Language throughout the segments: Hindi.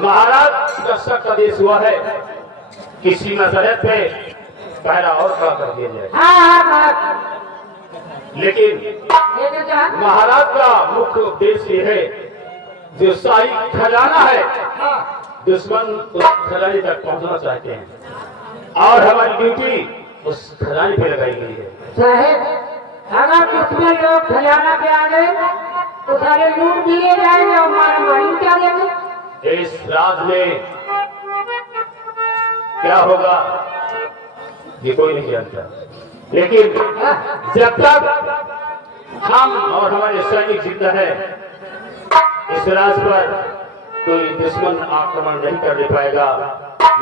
महाराज दस्तक का देश हुआ है कि सीमा सरहद पे पहरा और खड़ा कर दिया जाए। लेकिन महाराज का मुख्य उद्देश्य ये है जो शाही खजाना है दुश्मन उस खजाने तक पहुंचना चाहते हैं और हमारी ड्यूटी उस खजाने पे लगाई गई है। साहेब अगर दुश्मन लोग खजाना पे आ गए तो सारे लूट भी ले जाएंगे और मारा मारी क्या देंगे। इस राज में क्या होगा ये कोई नहीं जानता, लेकिन जब तक हम और हमारे सैनिक जिंदा है इस राज पर कोई दुश्मन आक्रमण नहीं कर पाएगा।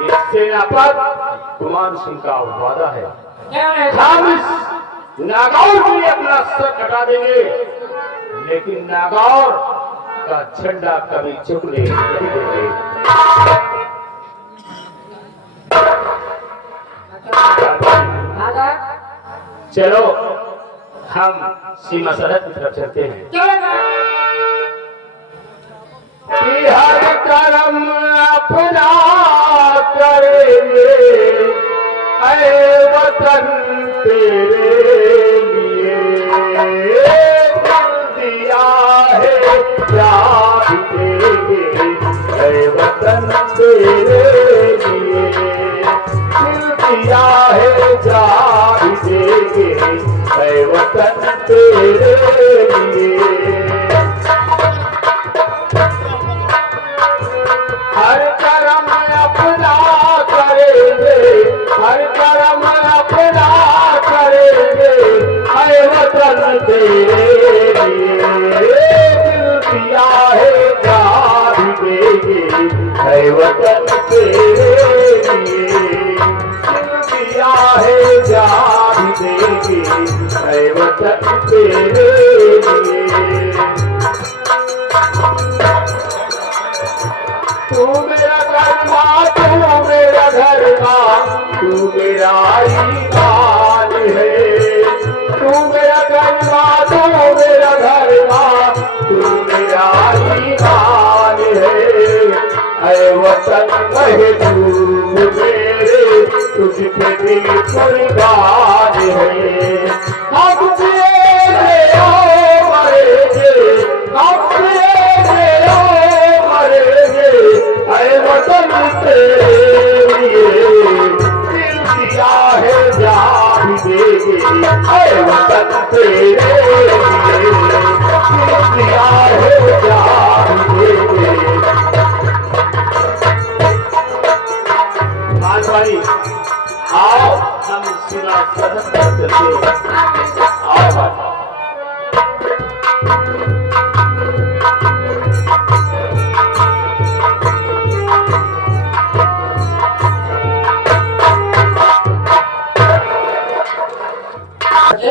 ये सेनापति कुमार सिंह का वादा है। हम इस नागौर के लिए अपना सर कटा देंगे, लेकिन नागौर का झंडा कभी झुकने नहीं देंगे। चलो हम सीमा सरहद की तरफ चलते हैं। कि हर कर्म अपना करेंगे ऐ वतन तेरे लिए दिया है प्यार देंगे ऐ वतन तेरे लिए दिया है जान देंगे ऐ वतन तेरे लिए। हर कर्म अपना करेंगे हर कर्म अपना करेंगे ऐ वतन तेरे लिए दिया है जान देंगे ऐ वतन तेरे लिए दिया है जान देंगे ऐ वतन तेरे लिए। तू मेरा कर्मा तू मेरा धर्मा तू मेरा ईमान है। तू मेरा कर्मा तू मेरा धर्मा तू मेरा ईमान है। ऐ वतन महबूब मेरे तुझ पे दिल कुर्बान है। हम तेरे हो मरेंगे हम तेरे हो मरेंगे ऐ वतन तेरे लिए दिल दिया है जान देंगे ऐ वतन तेरे लिए दिल दिया है जान देंगे। भाई आओ हम सीमा सरहद पर चलते हैं। आओ भाई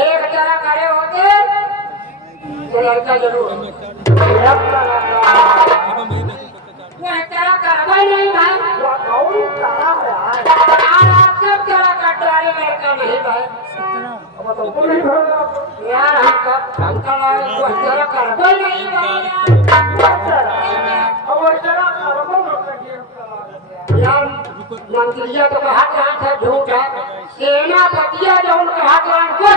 एक जरा खड़े होके तो लड़का जरूर वो तेरा करवा नहीं भाई आप सब तेरा कटवारी लड़का नहीं भाई यार हमका वो तेरा करवा नहीं भाई यार मंत्रिया तो कहा था झूठ है सेनापतिया जो उनका हाथ को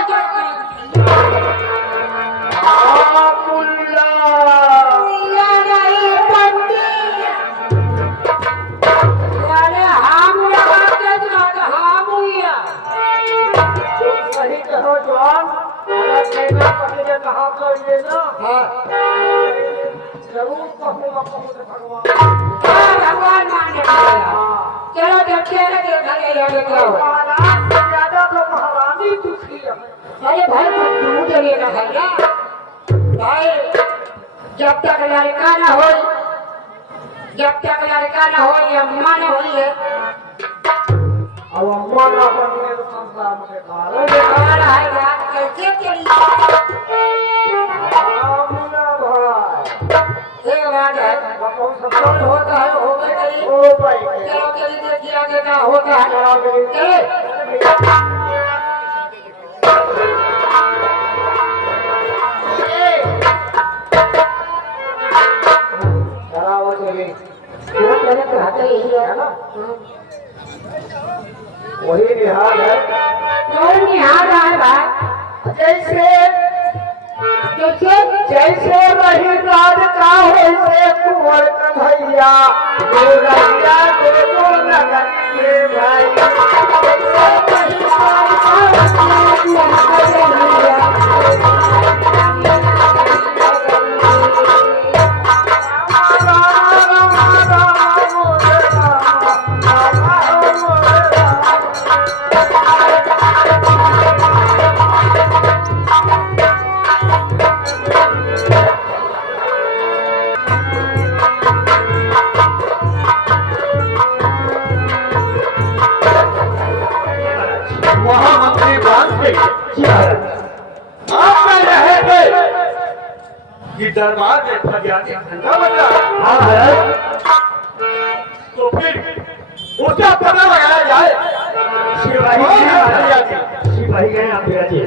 भगवान माने चलो देखते हैं ज्यादा तो महारानी दुखी है। अरे भाई दूध लेना है ना भाई जब तक लड़का न हो ये अम्मा न हुई है अब अम्मा ना बनने तो संसार में बेकार है यार कैसे चली होता है होगा चलिए चलो चलिए देखिए आगे क्या होता है। मेरे वो मैंने कहा था यही है ना वही निहाल है कौन निहाल है भाई जैसे जैसे जैसे रही राज का वैसे कुंवर कन्हैया गोरैया गोगो नगर के भाई महामंत्री बांध के आप में रहे थे कि दरबार में फरियादी घंटा बज रहा है तो फिर उसका पता लगाया जाए सिपाही गए आप जी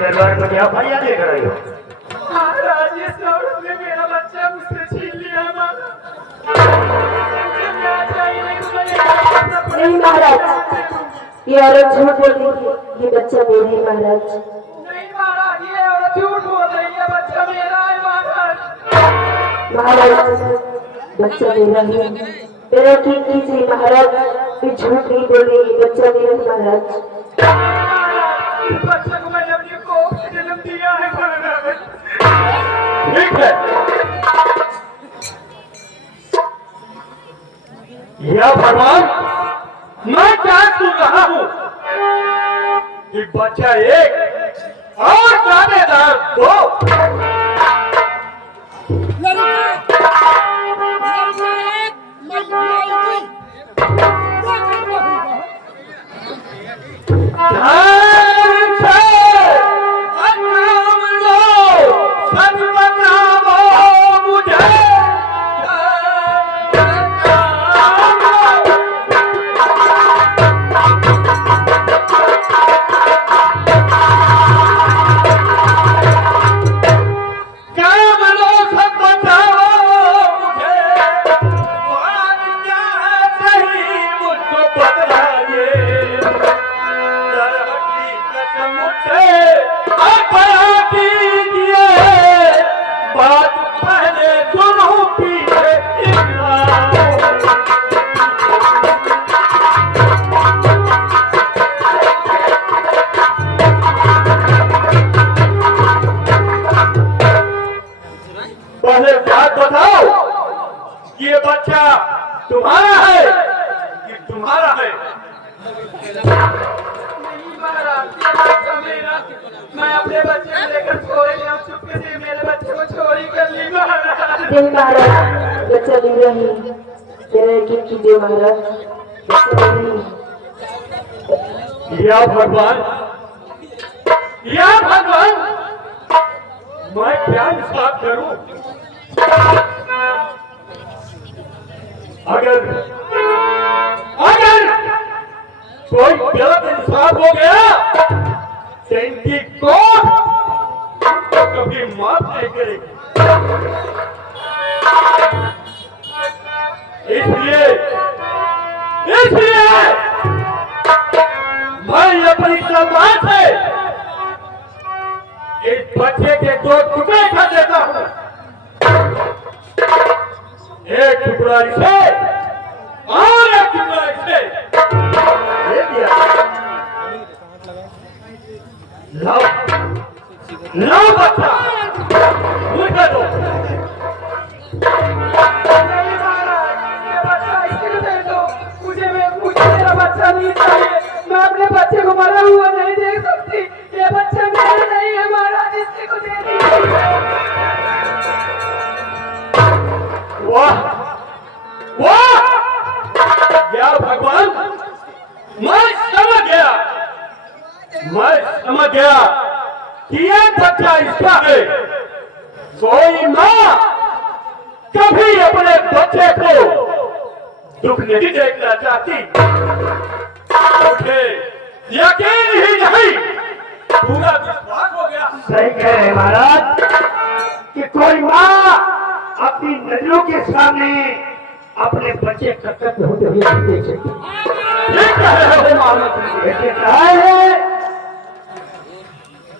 दरबार में क्या फरियाद लेकर आई हो? महाराज इस औरत ने मेरा बच्चा मुझसे छीन लिया नहीं महाराज, ये औरत झूठ बोल रही है, ये बच्चा मेरा है महाराज। नहीं महाराज, ये औरत झूठ बोल रही है, बच्चा मेरा है महाराज। महाराज बच्चा मेरा है, मेरा यकीन कीजिए महाराज, ये झूठ नहीं बोल रही है, बच्चा मेरा है महाराज। इस बच्चे को मैंने अपनी कोख से जन्म दिया है महाराज। ठीक है, या भगवान, मैं क्या सुन रहा हूँ कि बच्चा एक और दानेदार दो। ध्यान से अंजाम दो, सच बताओ मुझे। काम लो, सच बताओ मुझे। बात क्या है सही, मुझको बतलाइए। बात पहले सुनो, पीछे पहले बात बताओ कि ये बच्चा तुम्हारा है कि तुम्हारा है? मैं अपने बच्चे को लेकर छोड़ गया, चुपके से मेरे बच्चे को चोरी कर ली महाराज। नहीं महाराज, बच्चा मेरा है, मेरा यकीन कीजिए महाराज, बच्चा मेरा है। या भगवान, या भगवान, मैं क्या इंसाफ करूं? अगर कोई गलत इंसाफ हो गया तो इनकी कोर्ट तो कभी माफ नहीं करेगी। इसलिए मैं अपनी तलवार से इस बच्चे के दो टुकड़े कर देता हूं। एक टुकड़ा इसे और एक टुकड़ा इसे। लो बच्चा मुझे दो। नहीं महाराज, ये बच्चा इसको दे दो। मुझे मेरा बच्चा नहीं चाहिए। मैं अपने बच्चे को मरा हुआ नहीं देख सकती। ये बच्चा मेरा नहीं है महाराज, इसकी को दे दीजिए। वाह वाह, या भगवान, मैं समझ गया कि ये बच्चा इसका है। कोई माँ कभी अपने बच्चे को दुख नहीं देखना चाहती। मुझे यकीन ही नहीं, पूरा विश्वास हो गया। सही कह रहे हैं महाराज कि कोई माँ अपनी नजरों के सामने अपने बच्चे कर्तव्य होते हुए नहीं देख सकती। ठीक कह रहे हो महाराज। ऐसे कहा है,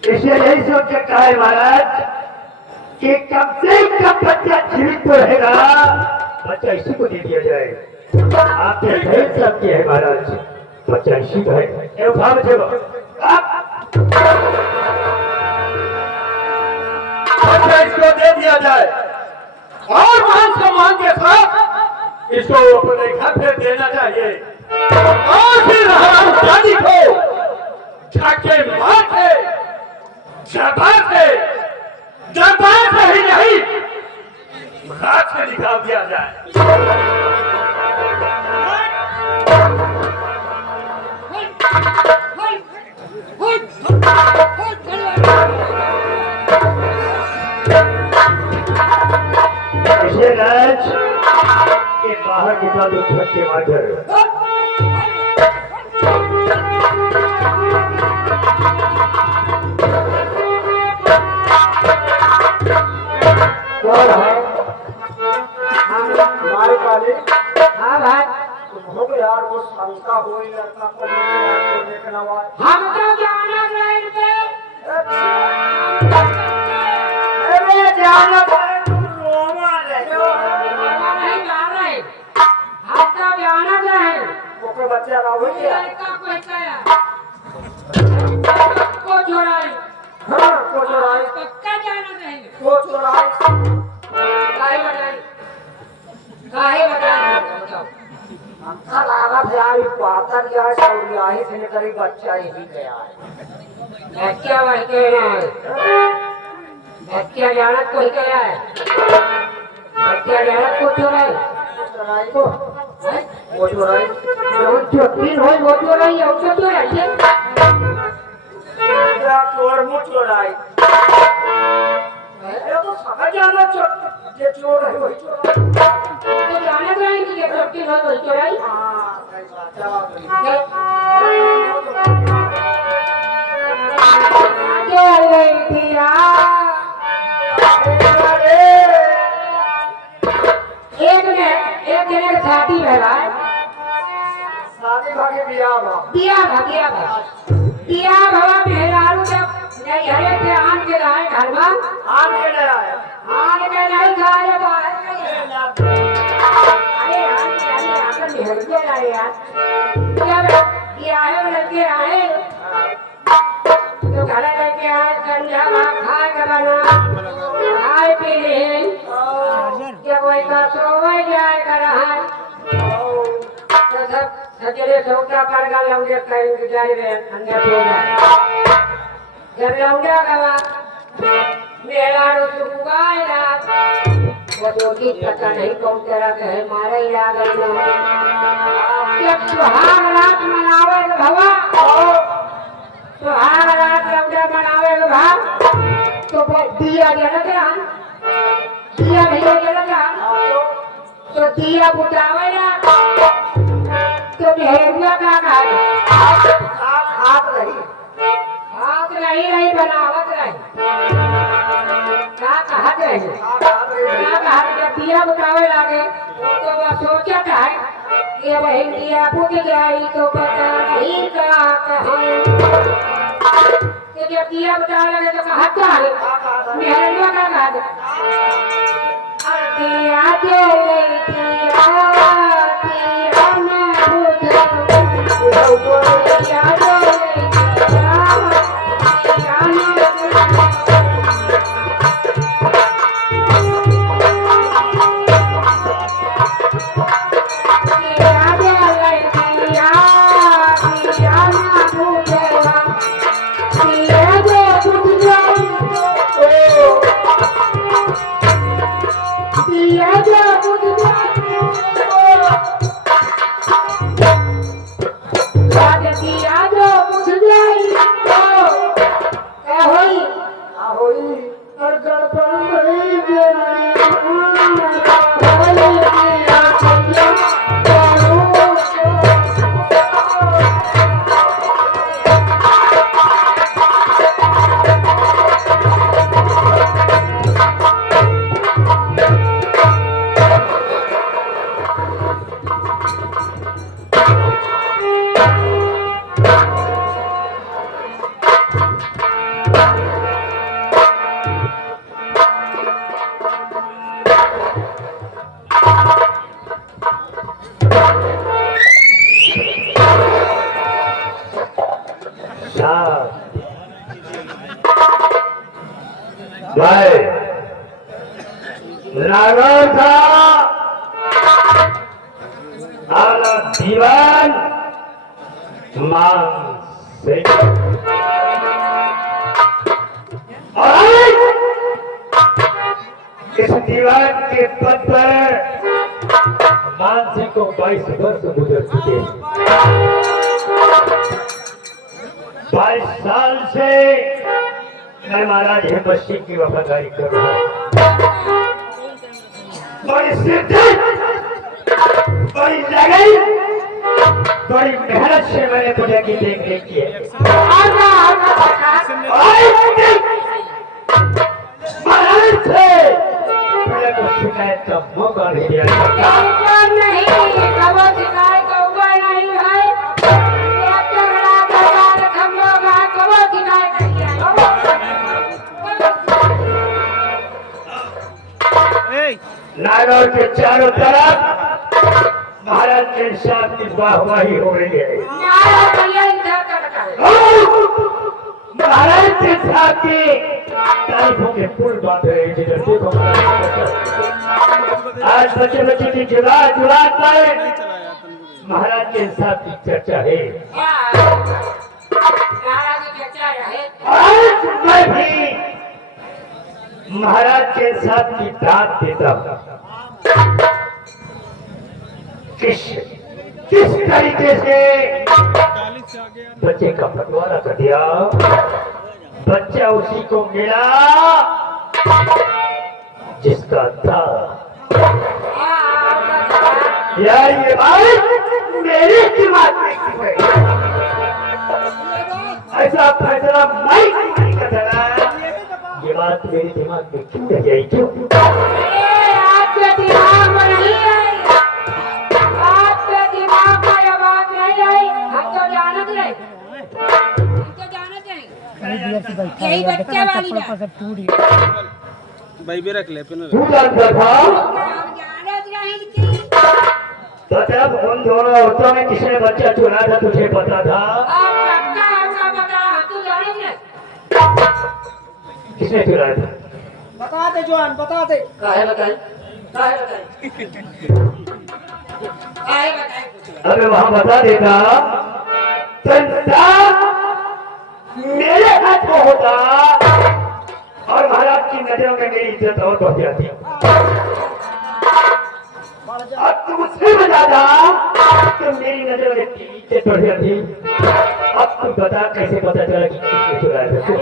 इसे यही सोच के कहा है महाराज कि कम से कम बच्चा जीवित तो रहेगा, बच्चा इसी को दे दिया जाए। आपके भेद सबके है महाराज, बच्चा इसी का है। भाव जब बच्चा इसको दे दिया जाए और मान सम्मान के साथ इसको अपने घर पे देना चाहिए। और फिर हम जाति को छाके मार के दरबार से ही नहीं, रात से निकाल दिया जाए। इसे राज के बाहर निकाल दो धक्के मारकर। हमारे वाले हाँ भाई हो गया यार, वो शंका हो लड़का को देखना हुआ। हम तो जाना नहीं थे। अरे जाना रोमा नहीं जा रहे, हम तो जाना है। ओके बच्चा ना हो गया को चोराई। हाँ को चोराई पक्का जाना चाहिए। को चोराई काहे बताओ लाला भाई पातर क्या है, सौरियाही से निकल बच्चा यही गया है। बच्चा वही गया है, बच्चा जाना कोई गया है। बच्चा जाना को चोराई को वो चोराई जो तीन हो वो चोराई और जो चोराई है चोर मुँह चोराई। तो समझ जाना ये चोर है वही चोर तो जाने को नहीं कि ये चोटी हो वही चोराई। हाँ सही बात है। एक जने की शादी भला शादी भागे बिया भवा मेहरारू जब नहीं हरे पे आन के लाए घर में आन के लाए आन के नहीं खाए बाहर अरे आकर मेहर के लाए यार जब ये आए लड़के आए तो घर लेके आए संध्या भात खा के बना खाए पी ले जब वही का सोए जाए कर रहा तो सब सजरे सोटा पर का लौंडे कहीं गुजारे रे अंदर सो जाए। जब लौंडा गवा मेरा रुसुगाए रात वो दोती पता नहीं कौन तरह के है मारे ही आ गए ना। जब सुहाग रात मनावे भवा सुहाग रात लौंडा मनावे भा तो दिया जलत रहा दिया नहीं जलत रहा तो दिया बुझावे ना तो ढेरुआ का हाथ नहीं बनावत रही कहत रही जब दिया बुझावे लागे तो वह सोचत है कि वही दिया बुझ जाई तो पता नहीं का तो जब दिया बुझावे लगे तो कहत है ढेरुआ का दिया जले दिया भाई नागर था आला दीवान मान सिंह और इस दीवान के पद पर मान सिंह को 22 वर्ष गुजर चुके हैं। 22 साल से मैं महाराज हिम्मत सिंह की वफादारी कर रहा हूं। बड़ी शिद्दत, बड़ी लगन, बड़ी मेहनत से मैंने पूजा की देख रेख की है। महाराज से पूजा को शिकायत का मौका नहीं दिया जाता। नहीं कबो शिकायत का उपाय नहीं है। एक तो बड़ा सरकार हम लोग आज कबो शिकायत नहीं है। नागौर के चारों तरफ भारत के साथ की वाहवाही हो रही है। भारत के साथ की तारीफों के पुल बांध रहे हैं। जिधर देखो आज बच्चे बच्चे की जुगात पर महाराज के साथ की चर्चा है। आज मैं भी महाराज के साथ की दाद देता हूं। किस तरीके से बच्चे का बंटवारा कर दिया। बच्चा उसी को मिला जिसका था। यार ये बात मेरे दिमाग में क्यों है? ऐसा फैसला मैं नहीं कर रहा। ये बात मेरे दिमाग में क्यों रह गई? क्यों आपके दिमाग में नहीं आई, आपके दिमाग में ये बात नहीं आई। हम तो जानत रहे, यही बच्चे वाली बात। भाई भी रख ले पिन तू जानता था? हम जानत रहे कि तो तब उन दोनों औरतों में किसने बच्चा चुना था तुझे पता था? आप पक्का हमका पता, हम तो जानत रहे। किसने चुनाया था? बता दे जवान, बता दे। काहे बताई, काहे बताई, काहे बताई। अबे वहां बता देता तो मेरे हाथ को होता और महाराज की नजरों में मेरी इज्जत और बढ़ जाती। अब तू मुझसे बता था तो मेरी नजरों में तेरी इज्जत बढ़ जाती। अब तू बता कैसे पता चला कि किसने चुराया था?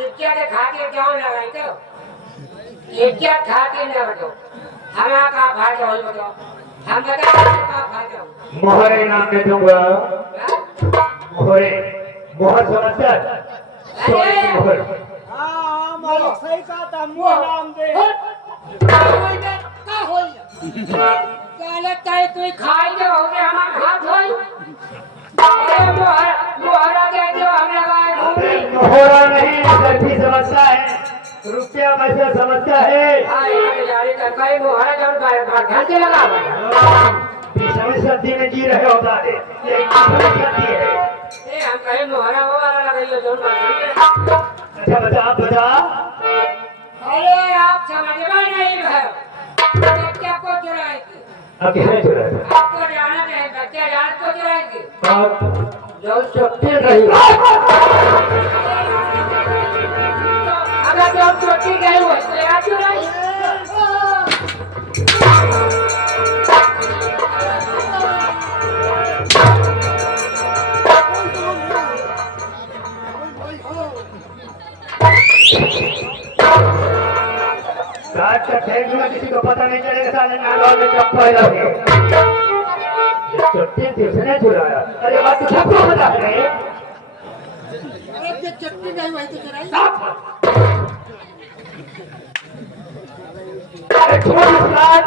इज्जत खातिर क्यों लगाई तो? इज्जत खातिर न बताओ, हमारा का फायदा हो बताओ, हम बता का फायदा हो। मोहरे नाम दे दूंगा। मोहरे, मोहर समझता है? सोने की मोहर। हाँ मालिक सही कहा था, मुंह नाम दे। का होई काले ताई तू खाई दे हो गया हमार हाथ होई। अरे मोहरा दे जो हम लगाए अबे भूमि। मोहरा नहीं, लड़की समझता है, रुपया पैसा समझता है। हाय हमें जारी कर कई मोहरा जब घंटे लगा समझ सब्जी में जी रहे होता है। ये समझ सकती है। ए हम कहे मोहरा वो वाला लगाइयो जो अच्छा बता बता। अरे आप समझ में नहीं है बच्चे को चुराएगी। अब किसने चुराया था? आपको जाना चाहिए बच्चे जान को चुराएगी। और जो चोटी गई अगर जो चोटी गई हो तो यार चुराई। काट का फेंक में किसी को पता नहीं चलेगा। साले नागौर में कब पैदा हुए? ये चोटी किसने चुराया? अरे बात तो सबको पता है। अरे चोटी गई वही तो चुराई। अरे छोड़ इस बात।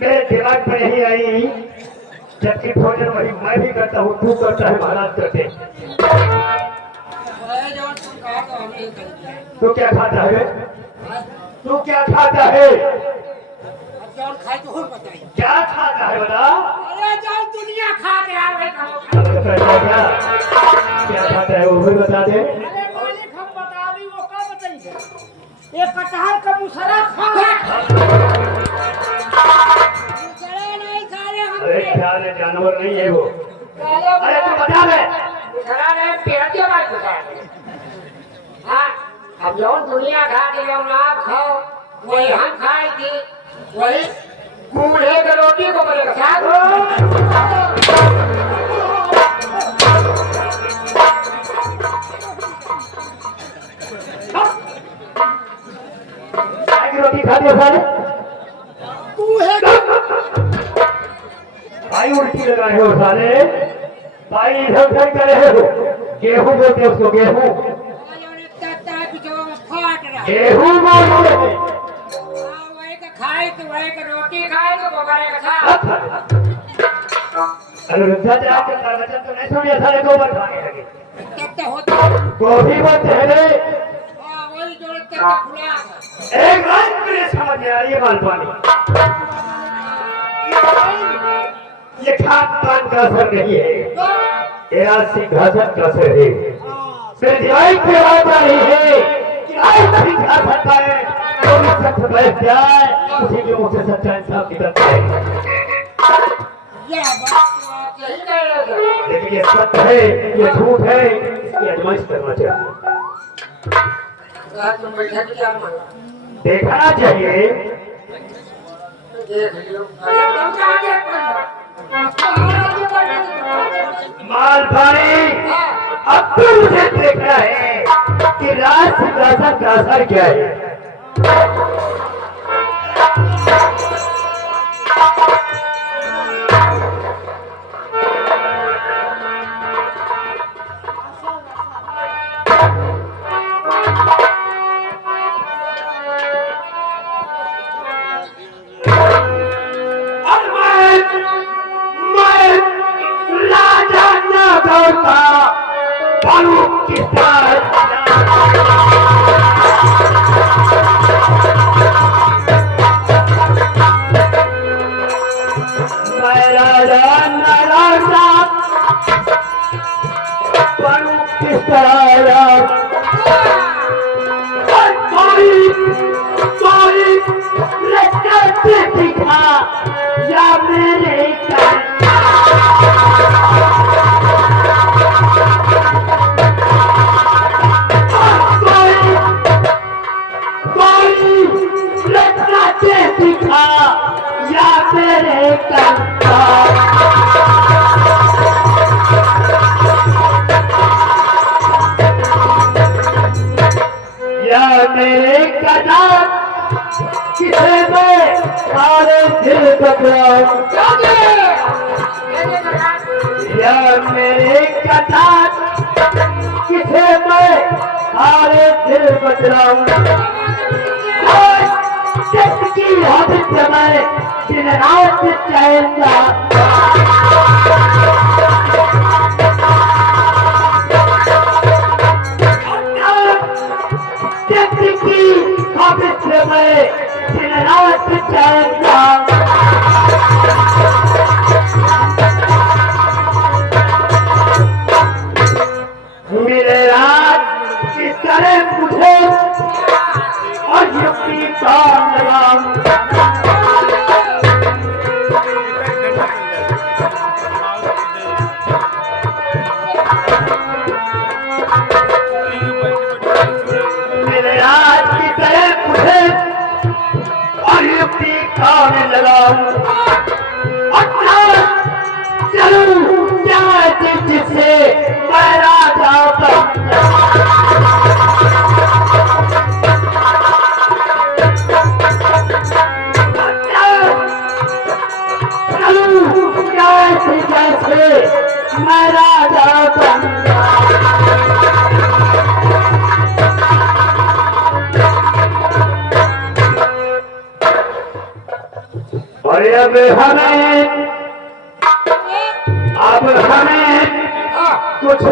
मेरे दिमाग में यही आई जबकि भोजन वही मैं भी करता हूँ, तू करता है, महाराज करते। तू क्या खाता है? तू क्या खाता है? जौन खाई तो बताइए क्या खाता है बता? अरे जौन दुनिया खा के आ रहे अब तो कहता क्या खाता है वो भी बता दे। अरे मालिक हम बता दी वो का बताइए। नहीं है वो। अरे तू बता दे। खड़ा रहे पेड़ के बात बता हाँ अब जो दुनिया खा के जो आप खाओ वही हम खाएंगे वही कूड़े के रोटी को बड़े साथ रोटी खाते सारे भाई उल्टी लगाए हो सारे भाई इधर उधर कर रहे हो गेहूं बोलते हैं उसको गेहूं गेहूं बोलते हैं खाए तो वही का रोटी खाए तो बगड़े का साथ अरे रुद्रा जा के प्रवचन तो नहीं सुनिए सारे गोबर खाने लगे तब तो होता गोभी बोलते हैं रे वही जोड़ तक फुला एक बात मुझे समझ में आ रही है मालपानी ये खाद पान का असर नहीं है ये सिंहासन का असर है फिर दिवाई पे आ रही है कि आज सिंहासन का है तो सच बैठ जाए उसी के मुंह से सच्चा इंसाफ निकलता है ये बात यही कह रहे थे लेकिन ये सत्य है ये झूठ है इसकी आजमाइश करना चाहिए रात में बैठा के क्या मांगा देखना चाहिए देख लो अरे तुम कहाँ देख पड़ माल भाई अब तो मुझे देखना है कि राज सिंहासन का असर क्या है या मेरे दिखा या मेरे कंका या मेरे कदा किसे में सारे दिल बदलाऊं या मेरे कदा किसे में सारे दिल बदलाऊं की हद समय दिन रात चाहेगा की हद समय दिन रात चाहेगा मेरे रात की तरह मुझे और युक्ति का नाम मेरे आज की तरह मुझे और युक्ति खाने लगाऊं चलूं क्या जिससे मैं राजा बन जैसे मैं राजा बन और अब हमें कुछ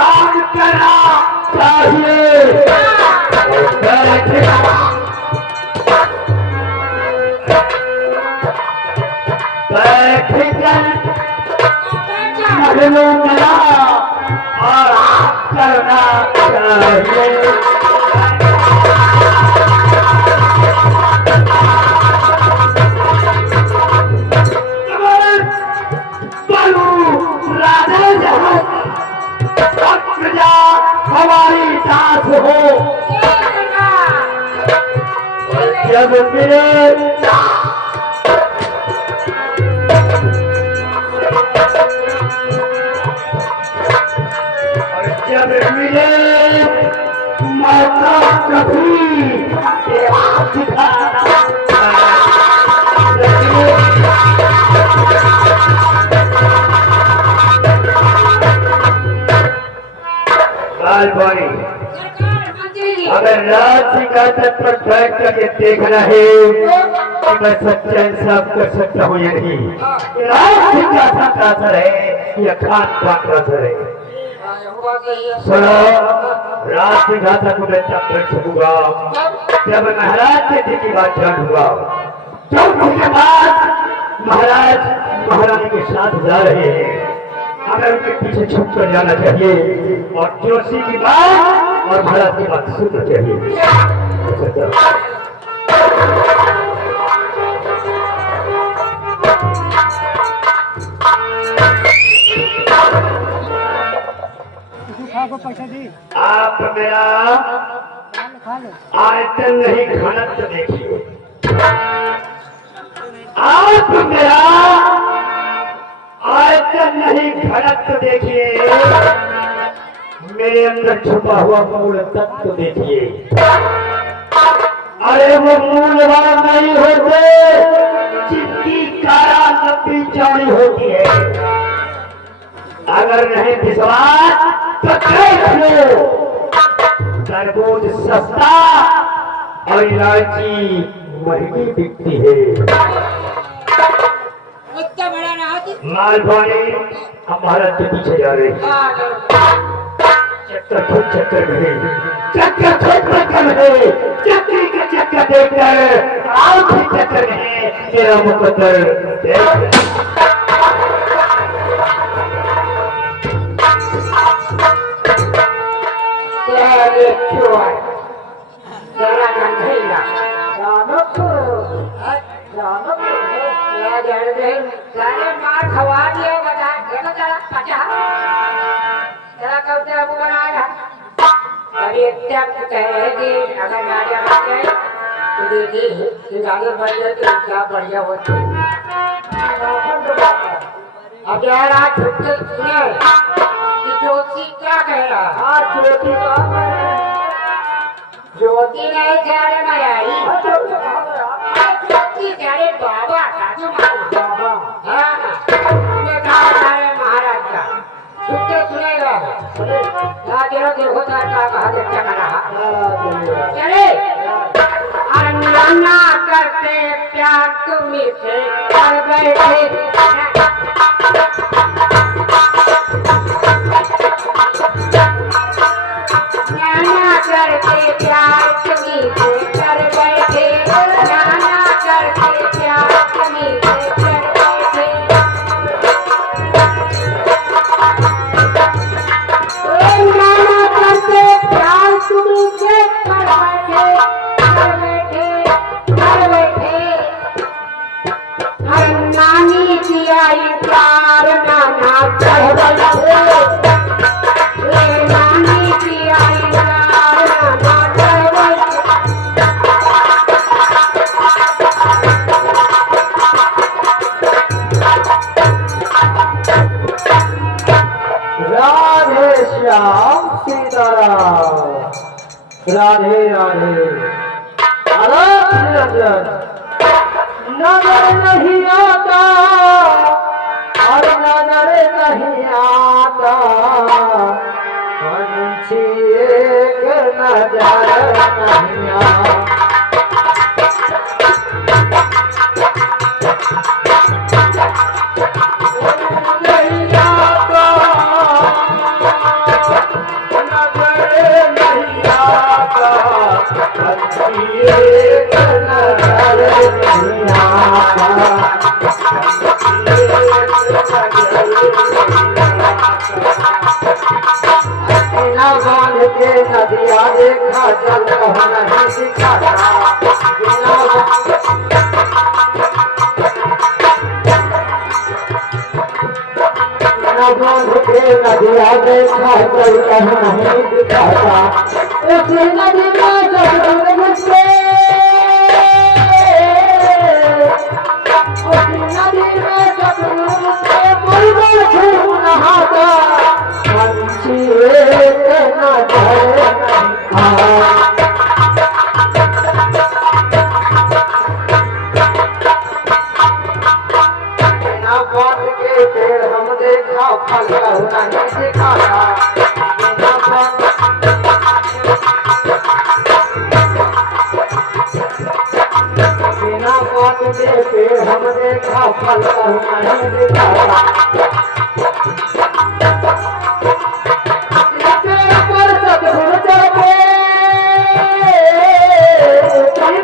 काम करना चाहिए बैठकर महलों मिला और आप करना चाहिए। राधे जहां प्रजा हमारी दास हो जब मिले जब मिले मौका कभी दिखाना अगर राज सिंहासन पर बैठ करके देखना है कि मैं सच्चा इंसाफ कर सकता हूँ या नहीं। राज सिंहासन का असर है या खान पान का असर है। सुनो, राज सिंहासन को मैं तब बैठ सकूंगा जब महाराज के दिल की बात जानूंगा। जब उसके बाद महाराज महारानी के साथ जा रहे हैं, हमें उनके पीछे छुप कर जाना चाहिए और जोशी की बात और महाराज की बात सुनना चाहिए। पैसा दी आप मेरा आयतन नहीं घनत्व देखिए। आप मेरा आयतन नहीं घनत्व देखिए, मेरे अंदर छुपा हुआ मूल तत्व देखिए। अरे वो मूलवान नहीं होते जिनकी काया लंबी चौड़ी होती है। अगर नहीं विश्वास तो देख लो, तरबूज सस्ता और इलायची महंगी बिकती है। मालवानी हम भारत के पीछे जा रहे हैं। चक्कर खुद चक्कर में, चक्कर खुद चक्कर में, चक्री का चक्कर देखकर आप भी चक्कर में मेरा मुकद्दर देख। मार खवा दिया बता देखो जरा पचा जरा कब से अब बनाया अभी तक कहेगी अगर गाड़ियां बन गई तो देखिए गाड़ी बन जाए तो क्या बढ़िया होती। अब यार आज छुट्टी सुने कि ज्योति क्या कह रहा। ज्योति ज्योति नहीं कह रहे मैं आई ज्योति कह रहे बाबा साधु बाबा महाराज का छुट्टी सुनेगा देखो कहा देखा रहा चले अन्ना करते प्यार तुम्हें से कर बैठे करके प्यार तुम्हीं से कर बैठे नाना करके प्यार तुम्हीं से कर बैठे नाना करके प्यार तुम्हीं से कर बैठे कर बैठे हर नानी की आई प्यार नाना कर बैठे नानी की आई श्याम सीताराम राधे राधे निरंजन नजर नहीं आता और नजर नहीं आता पंछी एक नजर नहीं आता। बांध के नदिया देखा चलता नहीं दिखाता उस नदी में सतगुरु मुझसे उस नदी में सतगुरु मुझसे बुलबुल झूम नहाता पंछी कहना चाहे नहीं बात के पेड़ हम देखा फल नहीं दिखाता बिना बात के पेड़ हम देखा फल नहीं दिखाता पेड़ पर सतगुरु चढ़ के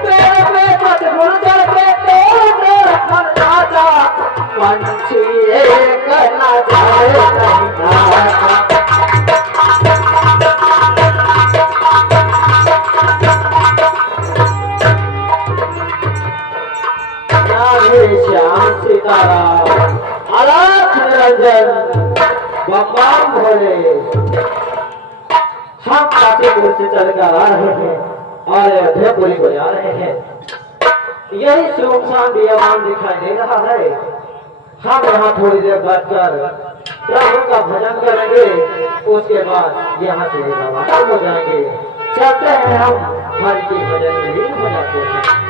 पेड़ पे सतगुरु चढ़ के फल खाता पंछी करना चाहे नहीं श्याम सीताराम अलख निरंजन बम भोले हम काशीपुर से चलकर आ रहे हैं और अयोध्यापुरी को जा रहे हैं यही सुनसान बियाबान दिखाई दे रहा है हम यहाँ थोड़ी देर बैठकर प्रभु का भजन करेंगे उसके बाद यहाँ से रवाना हो जाएंगे चलते हैं हम हर की भजन में लीन हो जाते हैं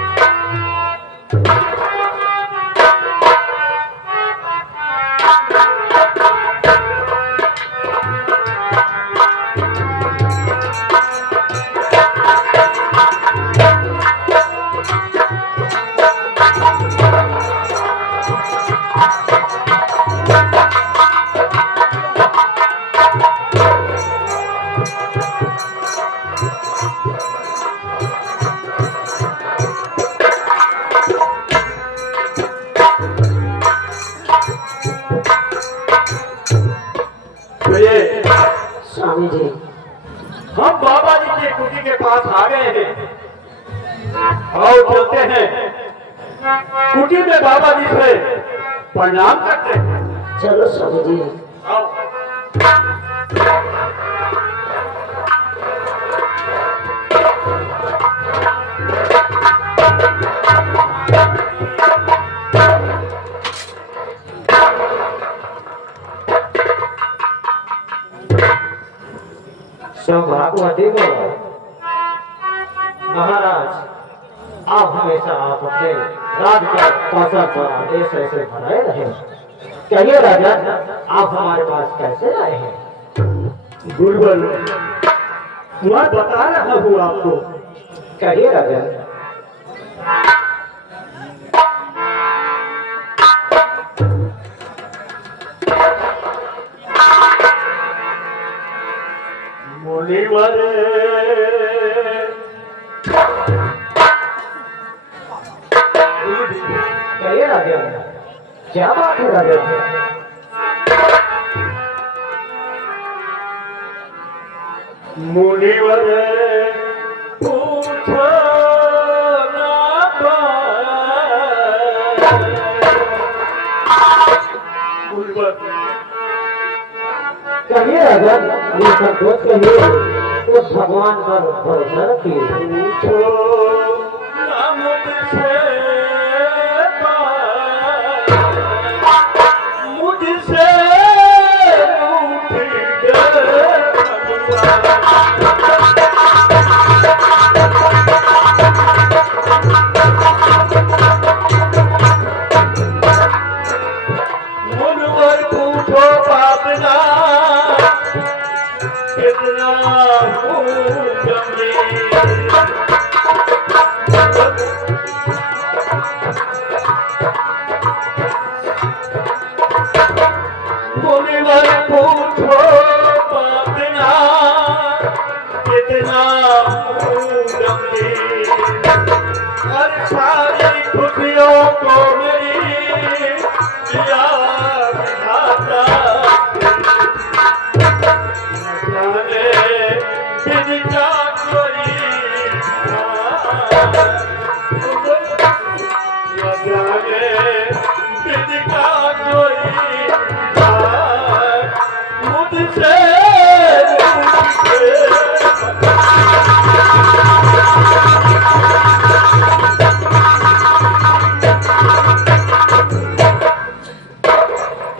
स्वामी जी हम बाबा जी की कुटी के पास आ गए हैं और चलते हैं कुटी में बाबा जी से प्रणाम करते हैं। चलो स्वामी जी आओ। सौभाग्यवती को महाराज आप हमेशा आप अपने राज का कौशल पर आदेश ऐसे बनाए रहे कहिए राजा आप हमारे पास कैसे आए हैं गुरुवर मैं बता रहा हूँ आपको कहिए राजा मुनिवर कहिए राजा क्या बात है राजा मुनिवर पूछो ना गुरुवर कहिए राजा ये संतोष कहिए उस भगवान पर भरोसा रखिए पूछो ना मुझसे मुझसे मुनवर पूछो पापना कितना हूँ गंभीर मुनिवर पूछो पापना कितना हूँ गंभीर हर सारी खुशियों को मेरी दिया विधाता न जाने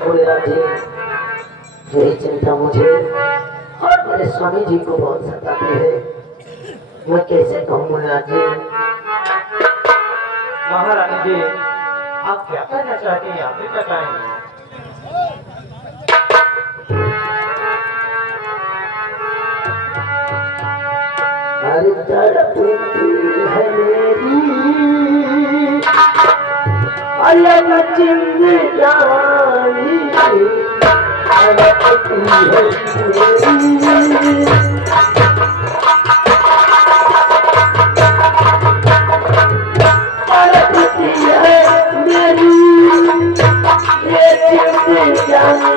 मुनिराज जी, यही चिंता मुझे और मेरे स्वामी जी को बहुत सताती है। मैं कैसे कहूँ मुनिराज जी? महारानी जी, आप क्या कहना चाहती हैं, आप भी बताएं। हर तड़पती है मेरी अलग जिंदगानी, तड़पती है मेरी तड़पती है मेरी ये जिंदगानी,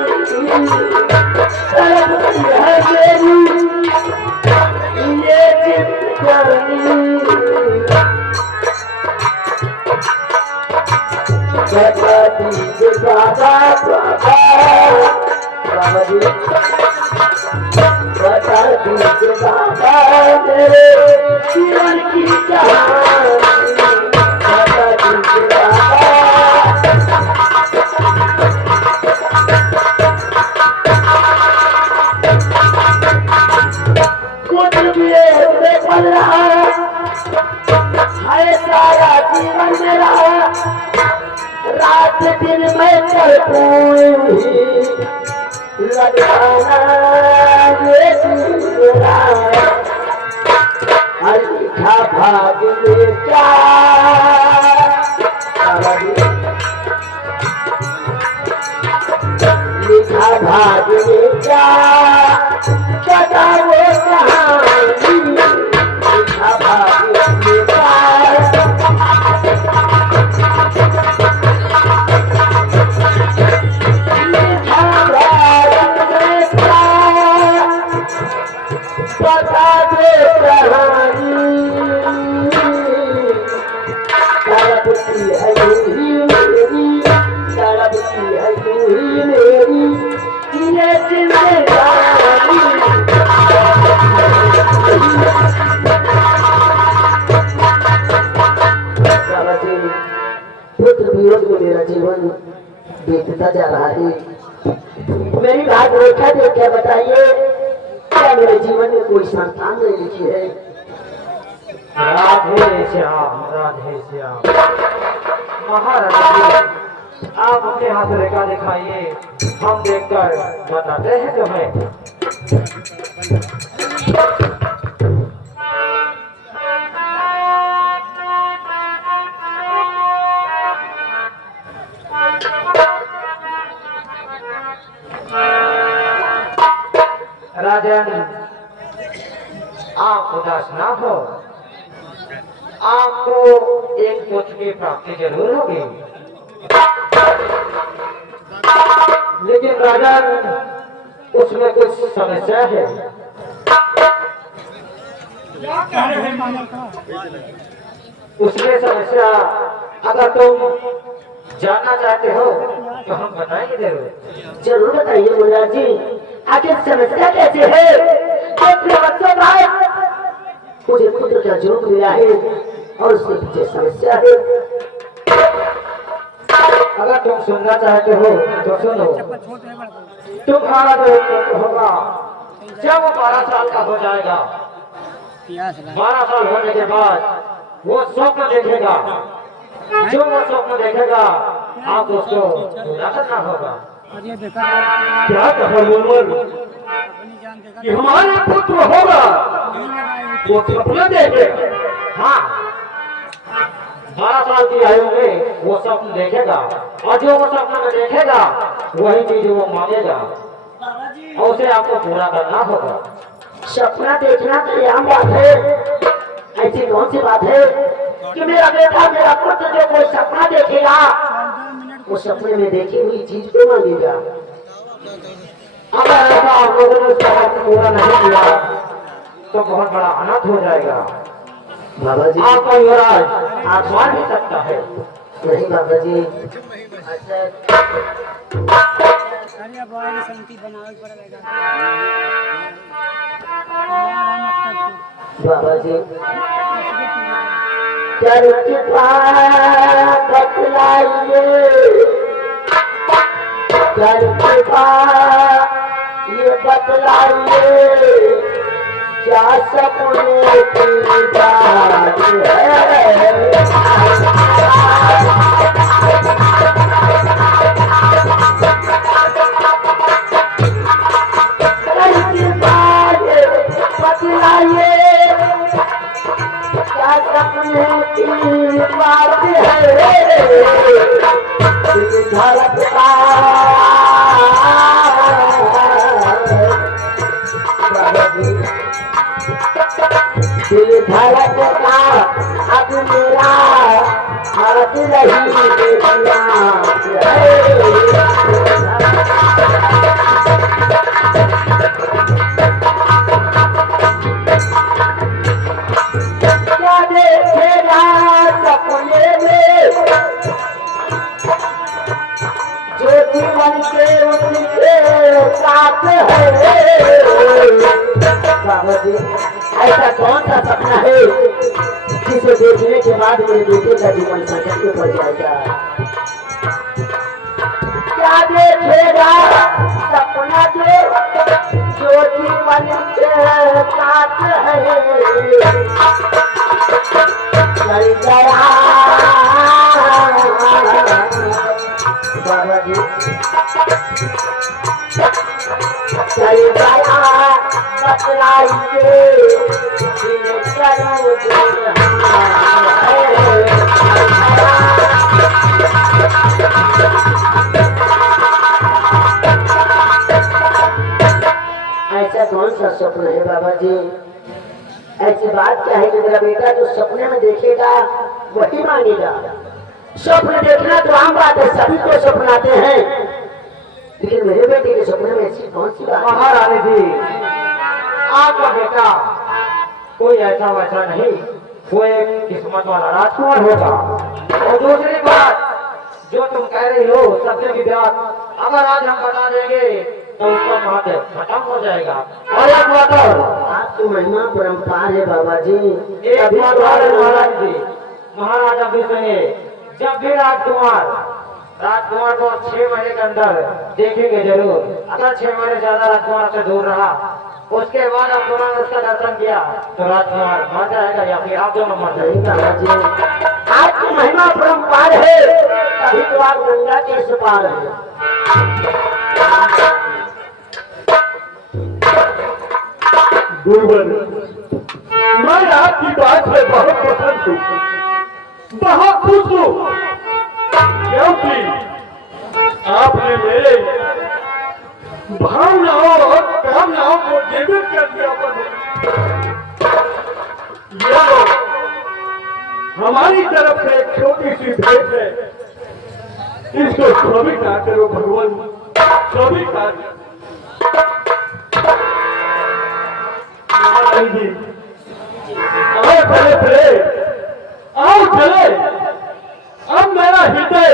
तड़पती है मेरी ये जिंदगानी। बता दीजिए बाबा बाबा बाबा जी, बता दीजिए बाबा मेरे जीवन की कहानी, बता दीजिए बाबा। कुछ भी ऐसे पल रहा है सारा जीवन मेरा, रात दिन मैं करपूर ही लगाना ये मेरा, लिखा भाग में क्या लिखा भाग में क्या बताओ कहानी, लिखा भाग में क्या बता दे कहानी, तड़पती है मेरी तड़पती है मेरी ये जिंदगानी। बाबा जी, पुत्र वियोग में मेरा जीवन बीतता जा रहा है। मेरी भाग रेखा देखा बताइए, क्या मेरे जीवन में कोई संतान नहीं लिखी है? राधे श्याम, राधे श्याम। महारानी जी, आप अपने हाथ रेखा दिखाइए, हम देखकर बताते हैं तुम्हें। राजन, आप उदास ना हो, आपको एक पुत्र की प्राप्ति जरूर होगी। लेकिन राजन, उसमें कुछ समस्या है। उसमें समस्या अगर तुम जानना चाहते हो तो हम बताएंगे जरूर। जरूर बताइए मुनिराज जी, आखिर समस्या कैसे है? बच्चों भाई, मुझे पुत्र का जरूर मिला है और उसके पीछे समस्या है। अगर तुम सुनना चाहते हो तो सुनो। तुम्हारा जो पुत्र होगा, जब वो 12 साल का हो जाएगा, 12 साल होने के बाद वो स्वप्न देखेगा। जो वो स्वप्न देखेगा, आप उसको पूरा करना होगा। क्या कहा निर्मल कि हमारे पुत्र होगा, वो सपना देखेगा? हाँ, 12 साल की आयु में वो स्वप्न देखेगा, और जो वो स्वप्न में देखेगा वही चीज वो मांगेगा, और उसे आपको पूरा करना होगा। सपना देखना तो आम बात है, ऐसी कौन सी बात है कि मेरा बेटा मेरा पुत्र जो कोई सपना देखेगा, वो सपने में देखी हुई चीज को मांगेगा। अगर ऐसा आप लोगों ने उसका हक पूरा नहीं किया तो बहुत बड़ा अनर्थ हो जाएगा। बाबा जी, आपका युवराज आसमान भी सकता है। नहीं बाबा जी, बाबा जी बतलाइए कृपा ये बतलाइए क्या सपने की बात है। बतलाइए क्या सपने की बात है। धड़कता दिल धड़कता अब मेरा धड़क रही दुनिया क्या देखेगा सपने में जो जीवन के उनके साथ है। बाबा जी ऐसा कौन सा सपना है जिसे देखने के बाद मेरे बेटे का जीवन संकट में पड़ जाएगा। क्या देखेगा सपना जो जीवन के साथ है। चल गया बाबा जी चल गया बतलाइए चलो ऐसा कौन सा स्वप्न है बाबा जी। ऐसी बात क्या है कि मेरा बेटा जो सपने में देखेगा वही मांगेगा। स्वप्न देखना तो आम बात है, सभी को सपना आते हैं, लेकिन मेरे बेटे के सपने में ऐसी कौन सी बात। महारानी जी आपका बेटा कोई ऐसा वैसा नहीं, वो एक किस्मत वाला राजकुमार होगा। और दूसरी बात जो तुम कह रही हो सत्य की बात अगर आज हम बता देंगे तो उसका महत्व खत्म हो जाएगा। और एक बात और आपकी महिमा परम्पार है बाबा जी। एक बात और है महाराज जी, महाराजा भी सुनिए, जब भी राजकुमार को 6 महीने के अंदर देखेंगे जरूर। अगर 6 महीने ज्यादा राजकुमार से दूर रहा उसके बाद आप दोनों ने उसका दर्शन किया तो राजकुमार मर जाएगा या फिर आप दोनों मर नहीं जाएंगे। बाबा जी आपकी महिमा परम्पार है, तभी तो आप गंगा के इस पार है। गुरुवर मैं आपकी बात से बहुत पसंद हूँ, बहुत खुश हूँ, क्योंकि आपने मेरे भावनाओं और कामनाओं को जीवित कर दिया। ये लो, हमारी तरफ से एक छोटी सी भेंट है, इसको स्वीकार करो भगवान, स्वीकार करो। जी आओ चले, अब मेरा हृदय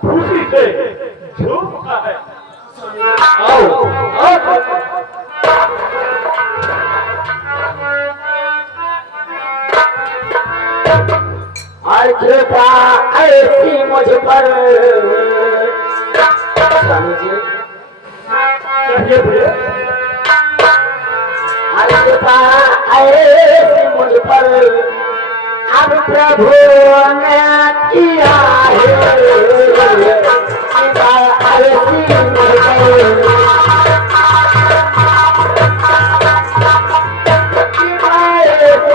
खुशी से झूमता है। आओ और कृपा ऐसी मुझ पर स्वामी जी कहिए भैया। कृपा ऐसी मुझ पर अब प्रभु ने किया है। कृपा ऐसी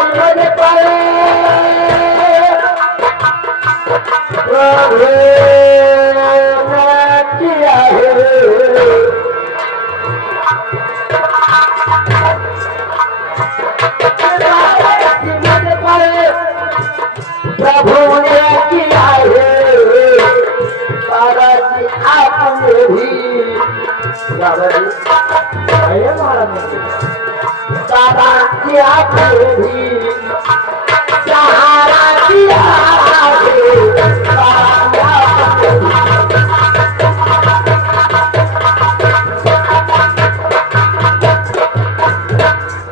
मुझ पर प्रभु ने किया है। प्रभु ने किया है, बाबा जी आपने भी, बाबा जी बाबा जी आपने भी सहारा दिया है।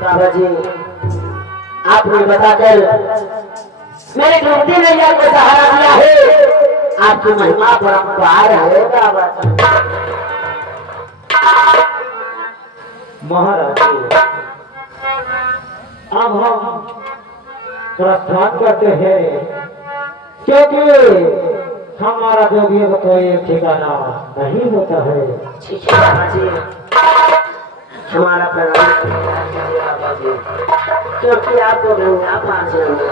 बाबा जी आपने बताकर मेरे डूबती नैया को सहारा दिया है। आपकी महिमा परम्पार है बाबा। महाराज अब हम प्रस्थान करते हैं, क्योंकि हमारा जो भी कोई ठिकाना नहीं होता है। ठीक है बाबा जी, हमारा प्रणाम कीजिए बाबा जी, क्योंकि आपको गंगा पार जाना।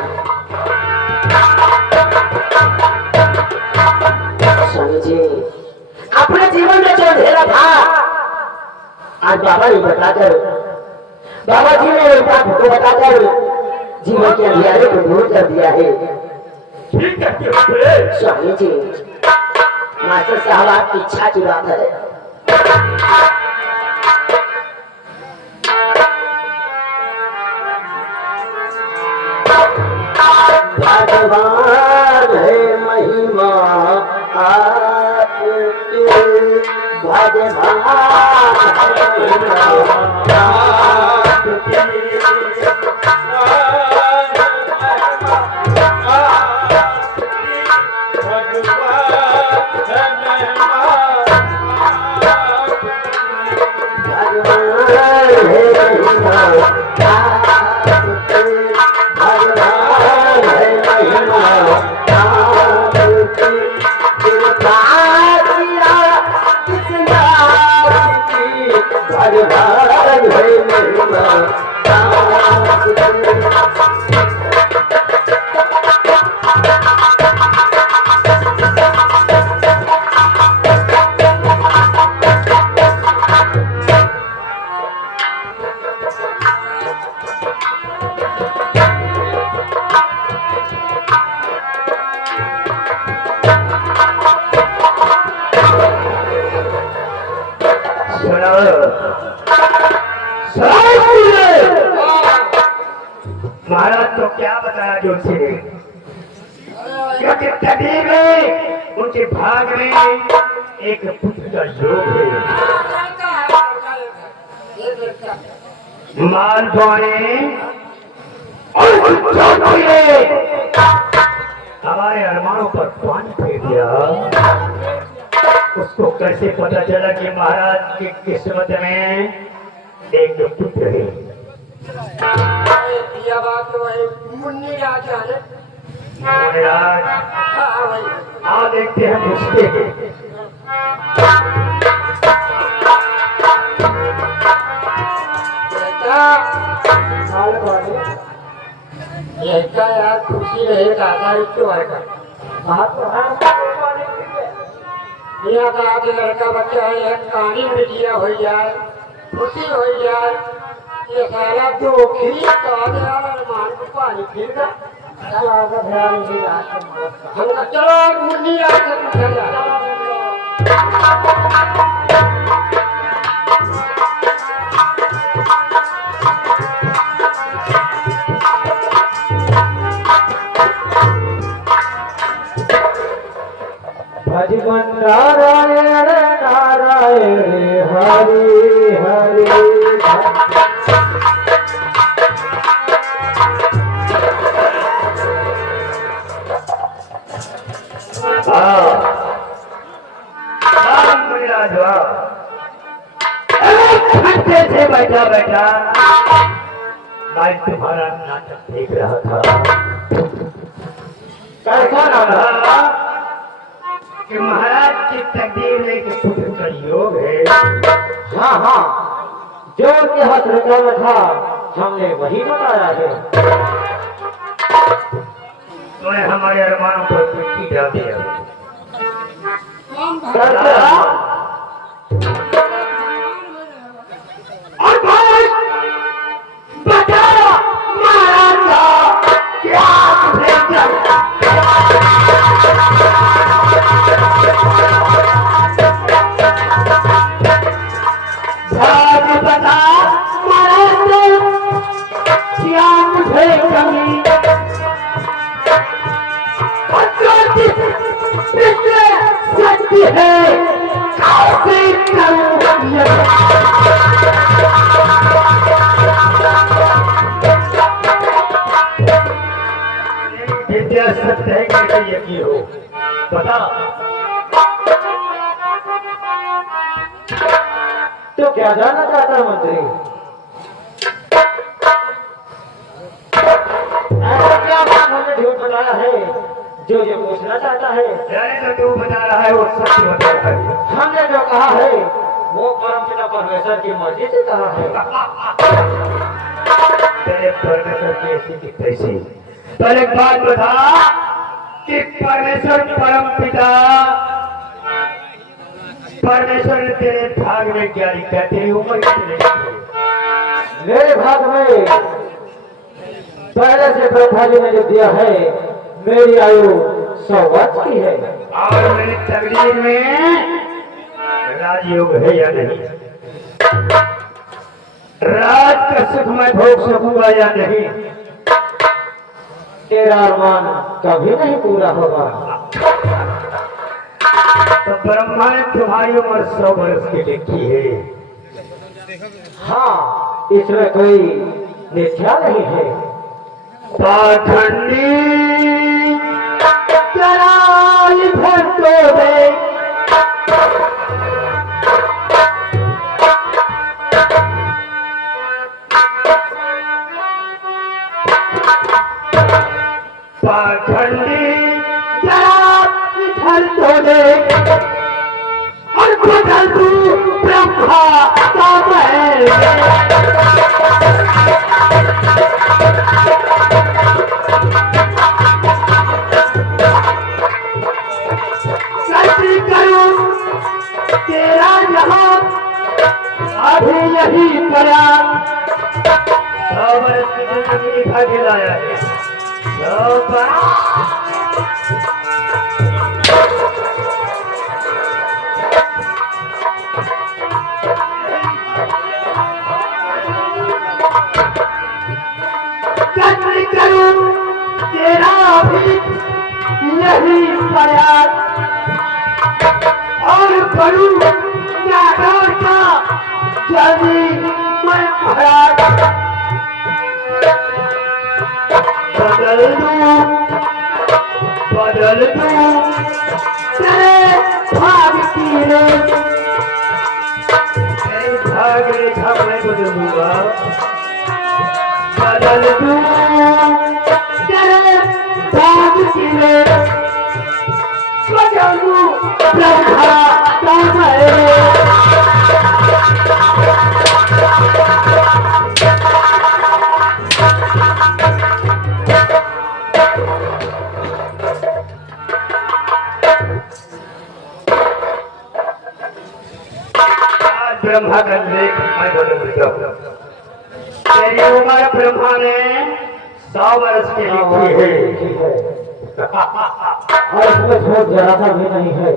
स्वामी जी, अपने जीवन में जो अंधेरा था आज बाबा ने बताकर, बाबा जी ने एक बात को बताकर जीवन के अंधेरे को दूर कर दिया है। ठीक है स्वामी जी, मास्टर साहब आपकी इच्छा की बात है। भगवान है महिमा आपकी, भगवान है महिमा आपकी। महाराज तो क्या बताया जो से, क्योंकि तभी में उनके भाग में एक पुत्र का योग है। माल बोने और हमारे अरमानों पर पानी फेर दिया। उसको कैसे पता चला कि महाराज की किस्मत में एक पुत्र है? यह बात तो है मुन्नी राजा है। महाराज हाँ भाई, आओ देखते हैं, पूछते हैं। बेटा यार खुशी रहे दादा क्यों आएगा? यहाँ का आगे लड़का बच्चा है, यह कहानी मीडिया हो जाए, खुशी हो जाए, ये सारा दुखी तो आगे वाला मान को पानी फिर गया। हम चलो मुन्नी आके पूछा जाए। भजन नारायण नारायण हरि हरि। से बैठा बैठा मैं तुम्हारा नाटक देख रहा था। कैसा लगा कि महाराज की तकदीर में एक पुत्र का योग है। हाँ हाँ, जो उनके हाथ रखा में था हमने वही बताया है। तूने हमारे अरमानों पर मिट्टी डाल दिया। और बता महाराज का क्या बता महाराज क्या मुझे कमी सत्य है तो क्या जानना चाहता है मंत्री? ऐसा क्या बात हमने झूठ बताया है जो ये पूछना चाहता है? जाने तो तू बता रहा है वो सच बता रहा है। हमने जो कहा है वो परमपिता परमेश्वर की मर्जी से कहा है। तेरे परमेश्वर की ऐसी की तैसी। पर एक बात बता कि परमेश्वर परम पिता परमेश्वर ने तेरे भाग में क्या लिखा है? तेरी उम्र कितनी है? मेरे भाग में पहले से ब्रह्मा जी ने जो दिया है मेरी आयु 100 वर्ष की है। और मेरी तकदीर में राजयोग है या नहीं? राज का सुख मैं भोग सकूंगा या नहीं? तेरा अरमान कभी नहीं पूरा होगा। तो ब्रह्मा ने तुम्हारी उम्र 100 वर्ष की लिखी है। हाँ, इसमें कोई मिथ्या नहीं है। पाखंडी जरा इधर तो देख। पाखंडी जरा इधर तो देख और बदल तू ब्रह्मा का महल। कैसी करूं तेरा यहाँ अभी यही पड़ा। 100 वर्ष की जिंदगी खा के लाया है। 100 कैसी करूं तेरा अभी यही प्रयास और करूं नागर का यदि मैं भरा बदल दूं तेरे भाग की रे। तेरे भाग रेखा मैं बदल दूंगा। बदल दूं तेरे भाग की रे। बदल दूं ब्रह्मा का महल। ब्रह्मा का लेख मैं बदल दूंगा। तेरी उम्र ब्रह्मा ने 100 वर्ष की लिखी है। और इसमें झूठ जरा सा भी नहीं है।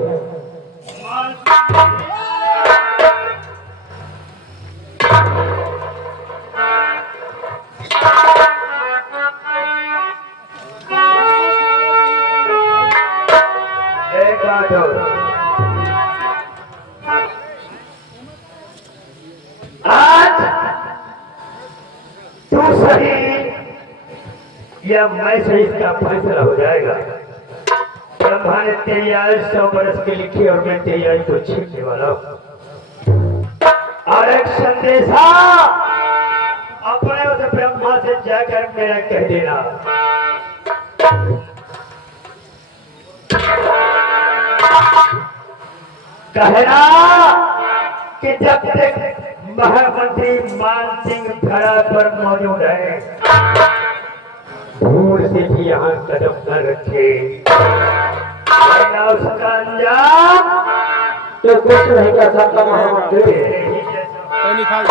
एक बात और, आज तू सही या मैं सही इसका फैसला हो जाएगा। ब्रह्मा ने तेरी आयु 100 वर्ष की लिखी और मैं तेरी आयु को छीनने वाला हूं। और एक संदेशा अपने उस ब्रह्मा से जाकर मेरा कह देना। कहना कि जब तक महामंत्री मान सिंह धरा पर मौजूद है दूर से भी यहाँ कदम न रखे, वरना उसका अंजाम तो कुछ नहीं कर सकता महामंत्री। तेरे ही जैसा। निकाल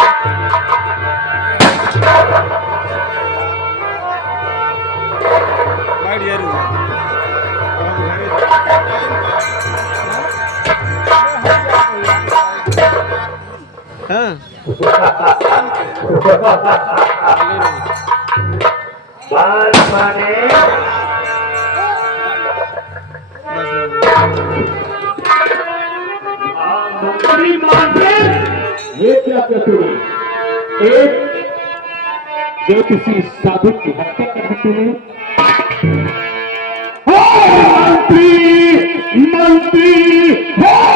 बात माने मंत्री मानते ये क्या कहते हो? एक जो किसी साधु की हत्या कर सकते हैं। मंत्री मंत्री